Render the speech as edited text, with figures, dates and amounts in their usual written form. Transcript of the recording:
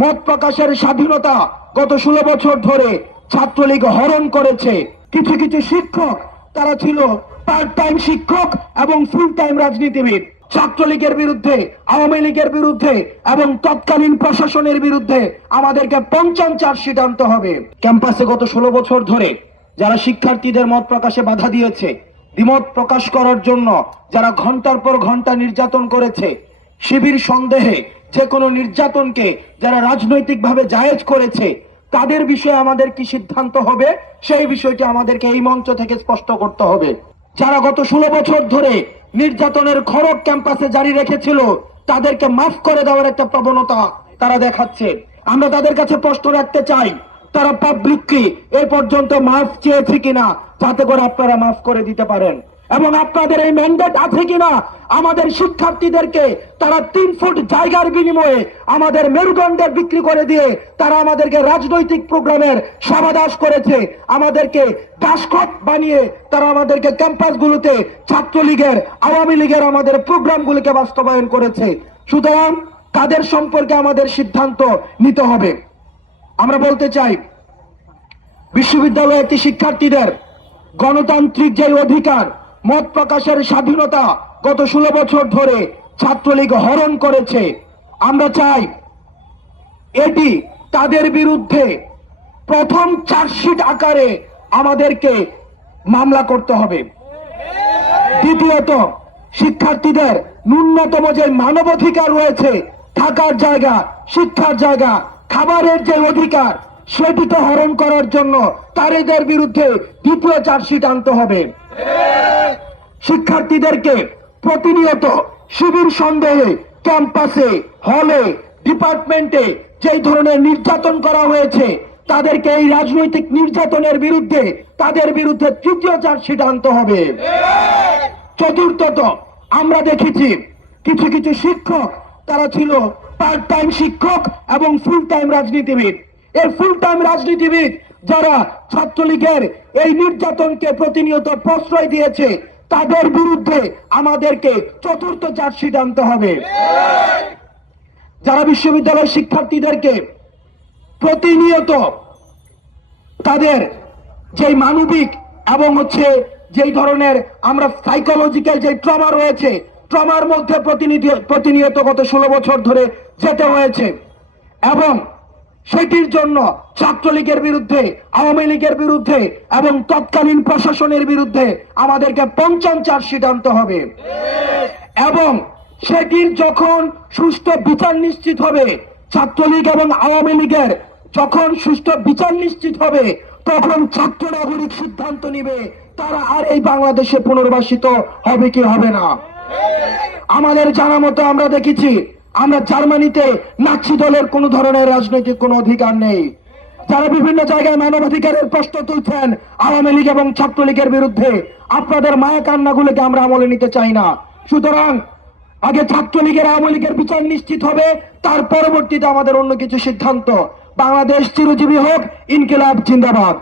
মত প্রকাশের স্বাধীনতা গত 16 বছর ধরে ছাত্রলীগ হরণ করেছে। কিছু কিছু শিক্ষক তারা ছিল পার্ট টাইম শিক্ষক এবং ফুল টাইম রাজনীতিবিদ। ছাত্রলীগের বিরুদ্ধে, আওয়ামী লীগের বিরুদ্ধে এবং তৎকালীন প্রশাসনের বিরুদ্ধে আমাদেরকে ৫০ চার্জশিট আনতে হবে। ক্যাম্পাসে গত 16 বছর ধরে যারা শিক্ষার্থীদের মত প্রকাশে বাধা দিয়েছে, দ্বিমত প্রকাশ করার জন্য যারা ঘন্টার পর ঘন্টা নির্যাতন করেছে, শিবির সন্দেহে যে কোনো নির্যাতনকে যারা রাজনৈতিকভাবে জায়েজ করেছে, তাদের বিষয়ে আমাদের কি সিদ্ধান্ত হবে সেই বিষয়টি আমাদেরকে এই মঞ্চ থেকে স্পষ্ট করতে হবে। যারা গত 16 বছর ধরে নির্যাতনের খড়গ ক্যাম্পাসে জারি রেখেছিল, তাদেরকে মাফ করে দেওয়ার একটা প্রবণতা তারা দেখাচ্ছে। আমরা তাদের কাছে প্রশ্ন রাখতে চাই, তারা পাবলিকলি এই পর্যন্ত মাফ চেয়েছে কিনা, যাতে করে আপনারা মাফ করে দিতে পারেন। এবং আপনাদের এই ম্যান্ডেট আছে কিনা আমাদের শিক্ষার্থীদেরকে তারা 3 ফুট জায়গার বিনিময়ে আমাদের মেরুদণ্ডের বিক্রি করে দিয়ে তারা আমাদেরকে রাজনৈতিক প্রোগ্রামের সমাদাস করেছে, আমাদেরকে দাসখত বানিয়ে তারা আমাদেরকে ক্যাম্পাসগুলোতে ছাত্রলীগের, আওয়ামী লীগের আমাদের প্রোগ্রামগুলোকে বাস্তবায়ন করেছে। সুতরাং তাদের সম্পর্কে আমাদের সিদ্ধান্ত নিতে হবে। আমরা বলতে চাই, বিশ্ববিদ্যালয়ের শিক্ষার্থীদের গণতান্ত্রিক যে অধিকার, মত প্রকাশের স্বাধীনতা গত 16 বছর ধরে ছাত্রলীগ হরণ করেছে। আমরা চাই এটি তাদের বিরুদ্ধে প্রথম চার্জশিট আকারে আমাদেরকে মামলা করতে হবে। দ্বিতীয়ত, শিক্ষার্থীদের ন্যূনতম যে মানবাধিকার রয়েছে, থাকার জায়গা, শিক্ষার জায়গা, খাবারের যে অধিকার, সেটিকে হরণ করার জন্য তাদের বিরুদ্ধে দ্বিতীয় চার্জশিট আনতে হবে। শিক্ষার্থীদেরকে প্রতিনিয়ত শিবির সন্দেহে ক্যাম্পাসে, হলে, ডিপার্টমেন্টে যেই ধরনের নির্যাতন করা হয়েছে, তাদেরকে এই রাজনৈতিক নির্যাতনের বিরুদ্ধে তাদের বিরুদ্ধে তৃতীয় চার্জশিট আনতে হবে। চতুর্থত, আমরা দেখেছি কিছু কিছু শিক্ষক তারা ছিল পার্ট টাইম শিক্ষক এবং ফুল টাইম রাজনীতিবিদ। এই ফুল টাইম রাজনীতিবিদ যারা ছাত্রলীগের এই নির্যাতনকে প্রতিনিয়ত প্রশ্রয় দিয়েছে, তাদের বিরুদ্ধে আমাদেরকে চতুর্থ চার্জশিট আনতে হবে। যারা বিশ্ববিদ্যালয়ের শিক্ষার্থীদেরকে প্রতিনিয়ত তাদের যে মানবিক এবং যেই ধরনের আমরা সাইকোলজিক্যাল যে ট্রমা রয়েছে, ট্রমার মধ্যে প্রতিনিয়ত গত 16 বছর ধরে যেতে হয়েছে, এবং সেটির জন্য ছাত্রলীগের বিরুদ্ধে, আওয়ামী লীগের বিরুদ্ধে এবং তৎকালীন প্রশাসনের বিরুদ্ধে আমাদেরকে ৫০ চার্জশিট আনতে হবে। এবং সেটির যখন সুষ্ঠু বিচার নিশ্চিত হবে, ছাত্রলীগ এবং আওয়ামী লীগের যখন সুষ্ঠু বিচার নিশ্চিত হবে, তখন ছাত্র নাগরিক সিদ্ধান্ত নিবে তারা আর এই বাংলাদেশে পুনর্বাসিত হবে কি হবে না। আমাদের জানা মতো আমরা দেখেছি, আমরা জার্মানিতে নাৎসি দলের কোন ধরনের রাজনৈতিক কোন অধিকার নেই। যারা বিভিন্ন জায়গায় মানবাধিকারের প্রশ্ন তুলছেন আওয়ামী লীগ এবং ছাত্রলীগের বিরুদ্ধে, আপনাদের মায়া কান্নাগুলোকে আমরা আমলে নিতে চাই না। সুতরাং আগে ছাত্রলীগের, আওয়ামী লীগের বিচার নিশ্চিত হবে, তার পরবর্তীতে আমাদের অন্য কিছু সিদ্ধান্ত। বাংলাদেশ চিরজীবী হোক, ইনকিলাব জিন্দাবাদ।